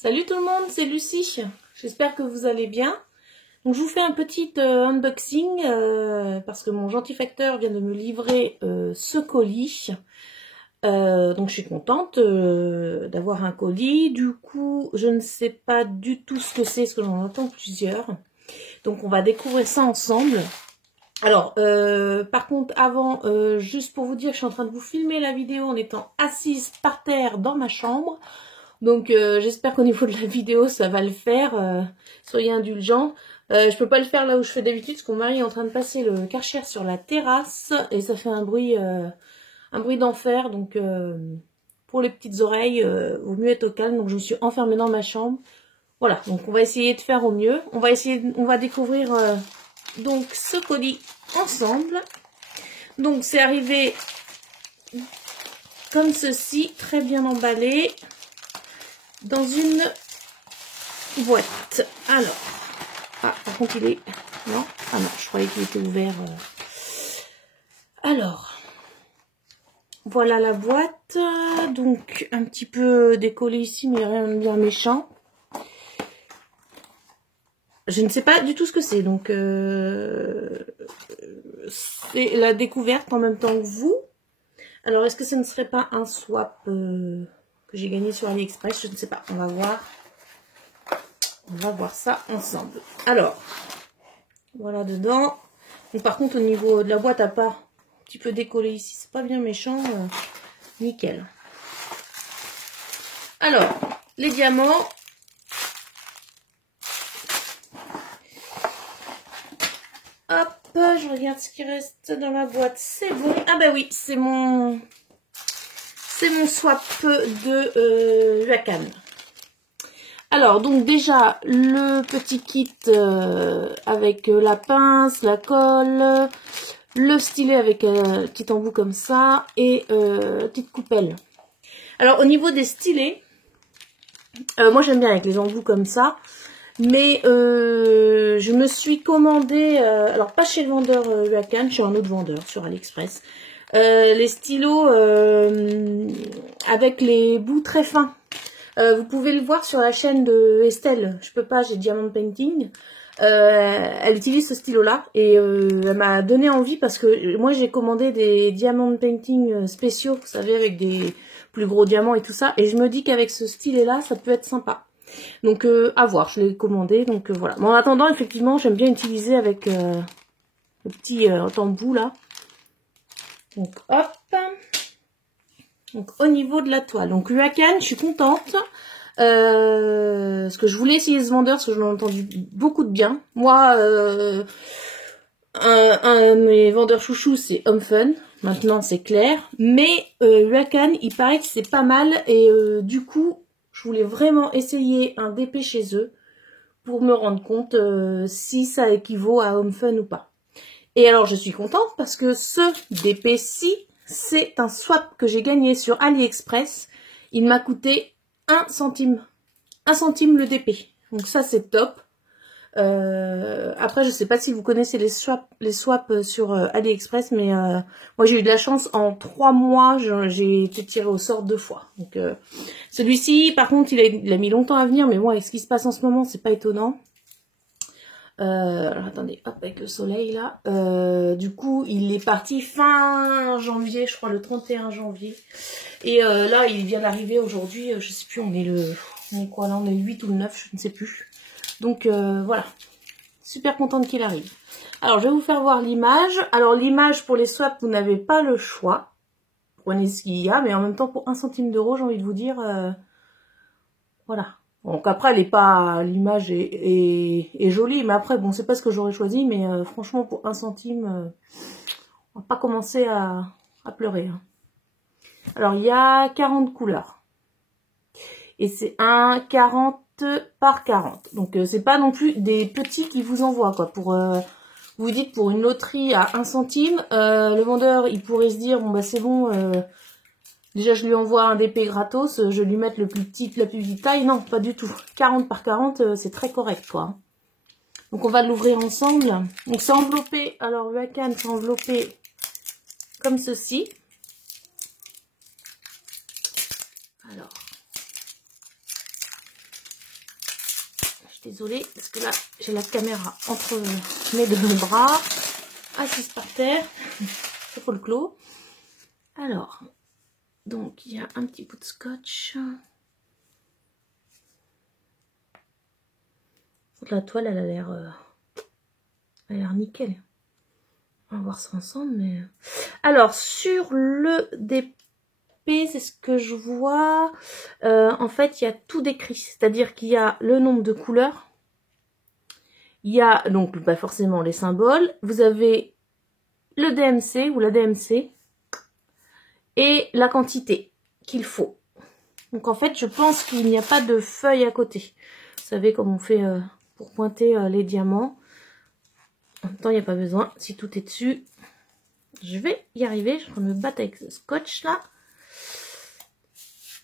Salut tout le monde, c'est Lucie. J'espère que vous allez bien. Donc je vous fais un petit unboxing parce que mon gentil facteur vient de me livrer ce colis. Donc je suis contente d'avoir un colis. Du coup, je ne sais pas du tout ce que c'est, parce que j'en entends plusieurs. Donc on va découvrir ça ensemble. Alors, par contre, avant, juste pour vous dire, je suis en train de vous filmer la vidéo en étant assise par terre dans ma chambre. Donc j'espère qu'au niveau de la vidéo ça va le faire, soyez indulgents. Je peux pas le faire là où je fais d'habitude parce que mon mari est en train de passer le Karcher sur la terrasse et ça fait un bruit d'enfer. Donc pour les petites oreilles, vaut mieux être au calme. Donc je me suis enfermée dans ma chambre. Voilà, donc on va essayer de faire au mieux. On va découvrir donc ce colis ensemble. Donc c'est arrivé comme ceci, très bien emballé. Dans une boîte. Alors, par contre il est... Non, ah non, je croyais qu'il était ouvert. Alors, voilà la boîte. Donc, un petit peu décollé ici, mais rien de bien méchant. Je ne sais pas du tout ce que c'est, donc c'est la découverte en même temps que vous. Alors, est-ce que ce ne serait pas un swap que j'ai gagné sur AliExpress? Je ne sais pas, on va voir. On va voir ça ensemble. Alors, voilà dedans. Donc par contre, au niveau de la boîte, à part un petit peu décollé ici, c'est pas bien méchant. Nickel. Alors, les diamants. Hop, je regarde ce qui reste dans la boîte. C'est bon. Ah bah oui, c'est mon swap de Huacan. Alors, donc déjà, le petit kit avec la pince, la colle, le stylet avec un petit embout comme ça et petite coupelle. Alors, au niveau des stylets, moi j'aime bien avec les embouts comme ça, mais je me suis commandé, alors pas chez le vendeur Huacan, chez un autre vendeur sur AliExpress, les stylos avec les bouts très fins. Vous pouvez le voir sur la chaîne de Estelle, je peux pas, j'ai Diamond Painting. Elle utilise ce stylo là et elle m'a donné envie parce que moi j'ai commandé des Diamond Painting spéciaux, vous savez, avec des plus gros diamants et tout ça, et je me dis qu'avec ce stylet là ça peut être sympa. Donc à voir, je l'ai commandé, donc voilà. Mais en attendant, effectivement, j'aime bien utiliser avec le petit embout là. Donc hop. Donc au niveau de la toile, donc Huacan, je suis contente. Parce que je voulais essayer ce vendeur parce que j'en ai entendu beaucoup de bien. Moi, un de mes vendeurs chouchous c'est Home Fun. Maintenant c'est clair. Mais Huacan, il paraît que c'est pas mal. Et du coup, je voulais vraiment essayer un DP chez eux pour me rendre compte si ça équivaut à Home Fun ou pas. Et alors je suis contente parce que ce DP-ci, c'est un swap que j'ai gagné sur AliExpress. Il m'a coûté 1 centime. 1 centime le DP. Donc ça c'est top. Après je sais pas si vous connaissez les swaps sur AliExpress, mais moi j'ai eu de la chance, en 3 mois j'ai été tirée au sort 2 fois. Donc celui-ci par contre il a mis longtemps à venir, mais bon avec ce qui se passe en ce moment c'est pas étonnant. Alors attendez, hop, avec le soleil là. Du coup, il est parti fin janvier, je crois le 31 janvier. Et là, il vient d'arriver aujourd'hui, je sais plus, on est quoi là, on est le 8 ou le 9, je ne sais plus. Donc voilà, super contente qu'il arrive. Alors, je vais vous faire voir l'image. Alors, l'image pour les swaps, vous n'avez pas le choix. Prenez ce qu'il y a, mais en même temps, pour 1 centime d'euro, j'ai envie de vous dire, voilà. Donc après, l'image est jolie, mais après, bon, c'est pas ce que j'aurais choisi, mais franchement, pour 1 centime, on va pas commencer à pleurer. Hein. Alors, il y a 40 couleurs. Et c'est un 40 par 40. Donc, c'est pas non plus des petits qui vous envoient, quoi. Vous dites, pour une loterie à 1 centime, le vendeur, il pourrait se dire, bon, bah, c'est bon... Déjà, je lui envoie un DP gratos, je vais lui mettre la plus petite taille. Non, pas du tout. 40 par 40, c'est très correct, quoi. Donc, on va l'ouvrir ensemble. Donc, c'est enveloppé. Alors, Huacan, c'est enveloppé comme ceci. Alors. Désolée, parce que là, j'ai la caméra entre mes deux bras, assise par terre, il faut le clos. Alors, donc, il y a un petit bout de scotch. La toile, elle a l'air nickel. On va voir ça ensemble, mais... Alors, sur le DP, c'est ce que je vois. En fait, il y a tout décrit. C'est-à-dire qu'il y a le nombre de couleurs. Il y a donc forcément les symboles. Vous avez le DMC ou la DMC. Et la quantité qu'il faut. Donc en fait, je pense qu'il n'y a pas de feuille à côté. Vous savez comme on fait pour pointer les diamants. En même temps, il n'y a pas besoin. Si tout est dessus, je vais y arriver. Je vais me battre avec ce scotch là.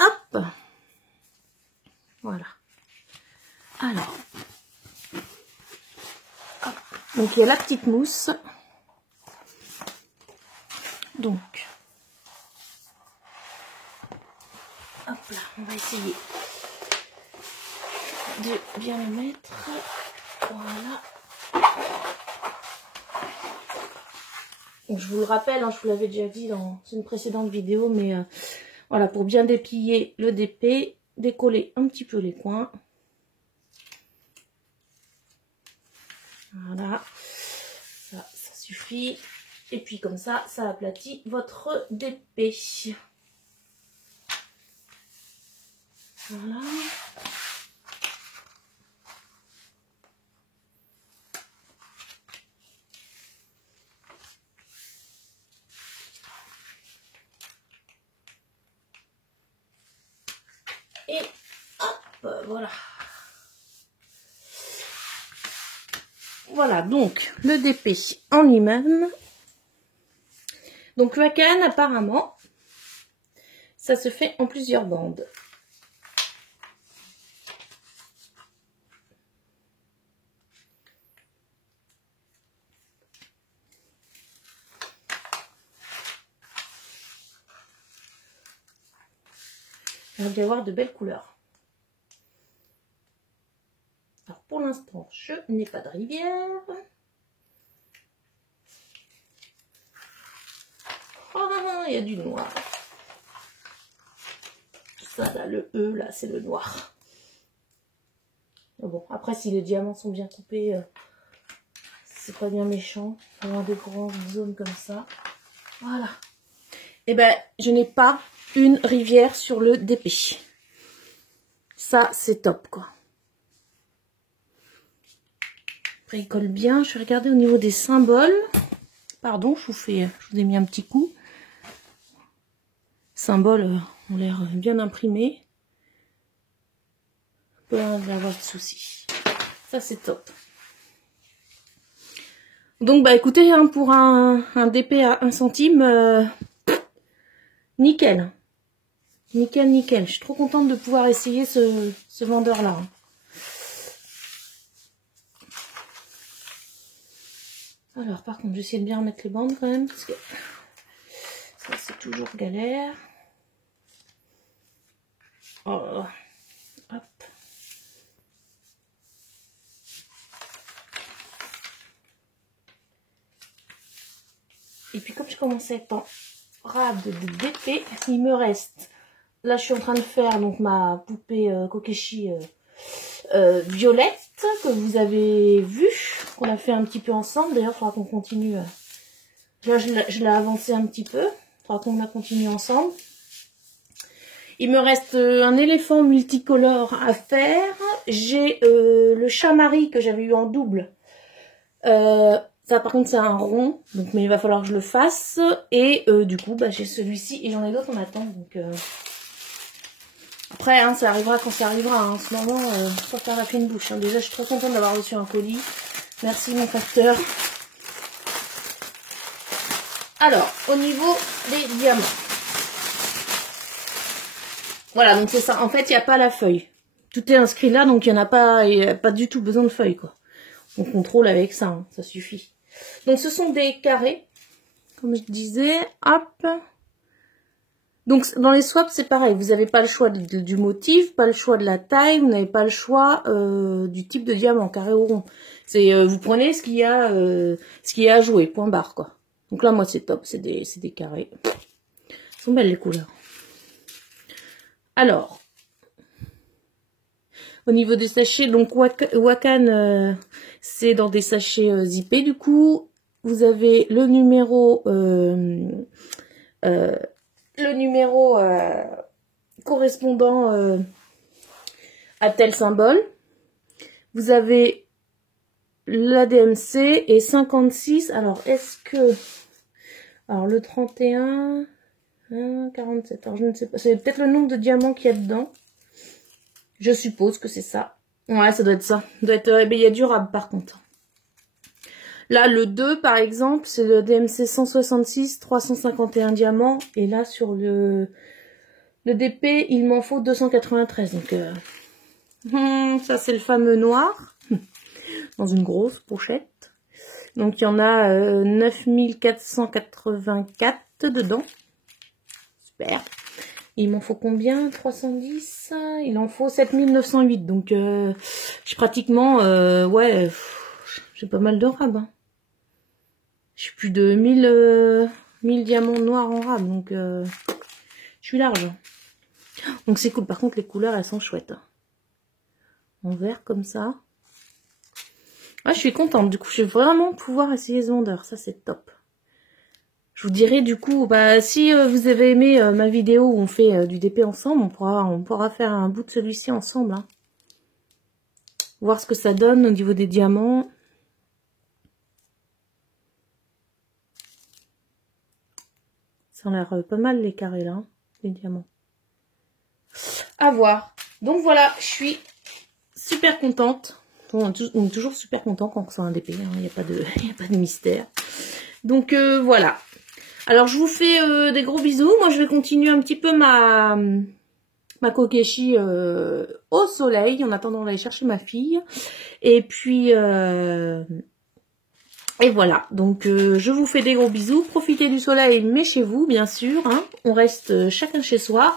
Hop. Voilà. Alors. Hop. Donc il y a la petite mousse. Donc. Hop là, on va essayer de bien le mettre. Voilà. Donc, je vous le rappelle, hein, je vous l'avais déjà dit dans une précédente vidéo, mais voilà, pour bien déplier le DP, décoller un petit peu les coins. Voilà, ça suffit. Et puis comme ça aplatit votre DP. Voilà. Et hop, voilà. Voilà, donc le DP en lui-même. Donc le Wachan, apparemment, ça se fait en plusieurs bandes. Il va y avoir de belles couleurs. Alors pour l'instant, je n'ai pas de rivière. Oh, il y a du noir. Ça là, le E là, c'est le noir. Bon, après si les diamants sont bien coupés, c'est pas bien méchant. Avoir des grandes zones comme ça. Voilà. Et ben, je n'ai pas une rivière sur le DP. Ça, c'est top, quoi. Après, il colle bien. Je vais regarder au niveau des symboles. Pardon, je vous ai mis un petit coup. Symboles ont l'air bien imprimés. Pas avoir de soucis. Ça, c'est top. Donc, bah écoutez, hein, pour un DP à 1 centime, nickel. Nickel, nickel. Je suis trop contente de pouvoir essayer ce vendeur-là. Alors, par contre, je vais essayer de bien remettre les bandes quand même, parce que ça, c'est toujours galère. Oh, hop. Et puis, comme je commençais à être en rade de DP, il me reste... Là, je suis en train de faire donc ma poupée Kokeshi violette, que vous avez vu, qu'on a fait un petit peu ensemble. D'ailleurs, il faudra qu'on continue. Là, je l'ai avancé un petit peu. Il faudra qu'on la continue ensemble. Il me reste un éléphant multicolore à faire. J'ai le chat-marie que j'avais eu en double. Ça, par contre, c'est un rond. Donc, mais il va falloir que je le fasse. Et du coup, bah, j'ai celui-ci. Et j'en ai d'autres en attente. Donc... Après, hein, ça arrivera quand ça arrivera. Hein. En ce moment, faut faire la fine bouche. Hein. Déjà, je suis trop contente d'avoir reçu un colis. Merci, mon facteur. Alors, au niveau des diamants. Voilà, donc c'est ça. En fait, il n'y a pas la feuille. Tout est inscrit là, donc il n'y a pas du tout besoin de feuille, quoi. On contrôle avec ça, hein, ça suffit. Donc, ce sont des carrés, comme je disais. Hop. Donc, dans les swaps, c'est pareil. Vous n'avez pas le choix du motif, pas le choix de la taille, vous n'avez pas le choix du type de diamant, carré ou rond. C'est vous prenez ce qu'il y a à jouer, point barre, quoi. Donc là, moi, c'est top, c'est des carrés. Elles sont belles, les couleurs. Alors, au niveau des sachets, donc Wakan, c'est dans des sachets zippés, du coup. Vous avez le numéro... correspondant à tel symbole. Vous avez l'ADMC et 56. Alors, est-ce que... Alors, le 31... 47, alors je ne sais pas. C'est peut-être le nombre de diamants qu'il y a dedans. Je suppose que c'est ça. Ouais, ça doit être ça. Ça doit être... mais il y a du rab, par contre. Là, le 2, par exemple, c'est le DMC 166, 351 diamants. Et là, sur le DP, il m'en faut 293. Donc, ça, c'est le fameux noir. Dans une grosse pochette. Donc, il y en a 9484 dedans. Super. Il m'en faut combien? 310. Il en faut 7908. Donc, j'ai pratiquement... ouais, j'ai pas mal de rab. Hein. J'ai plus de 1000 diamants noirs en rab. Donc, je suis large. Donc, c'est cool. Par contre, les couleurs, elles sont chouettes. En vert, comme ça. Ah, je suis contente. Du coup, je vais vraiment pouvoir essayer ce vendeur. Ça, c'est top. Je vous dirai du coup, bah, si vous avez aimé ma vidéo où on fait du DP ensemble, on pourra faire un bout de celui-ci ensemble. Hein. Voir ce que ça donne au niveau des diamants. Ça a l'air pas mal les carrés là, hein, les diamants. À voir. Donc voilà, je suis super contente. On est toujours super content quand on reçoit un DP. Il n'y a pas de mystère. Donc voilà. Alors, je vous fais des gros bisous. Moi, je vais continuer un petit peu ma Kokeshi au soleil, en attendant d'aller chercher ma fille. Et puis, et voilà. Donc, je vous fais des gros bisous. Profitez du soleil, mais chez vous, bien sûr. Hein. On reste chacun chez soi.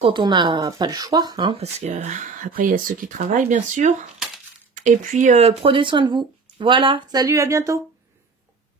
Quand on n'a pas le choix, hein, parce que après, il y a ceux qui travaillent, bien sûr. Et puis, prenez soin de vous. Voilà. Salut, à bientôt.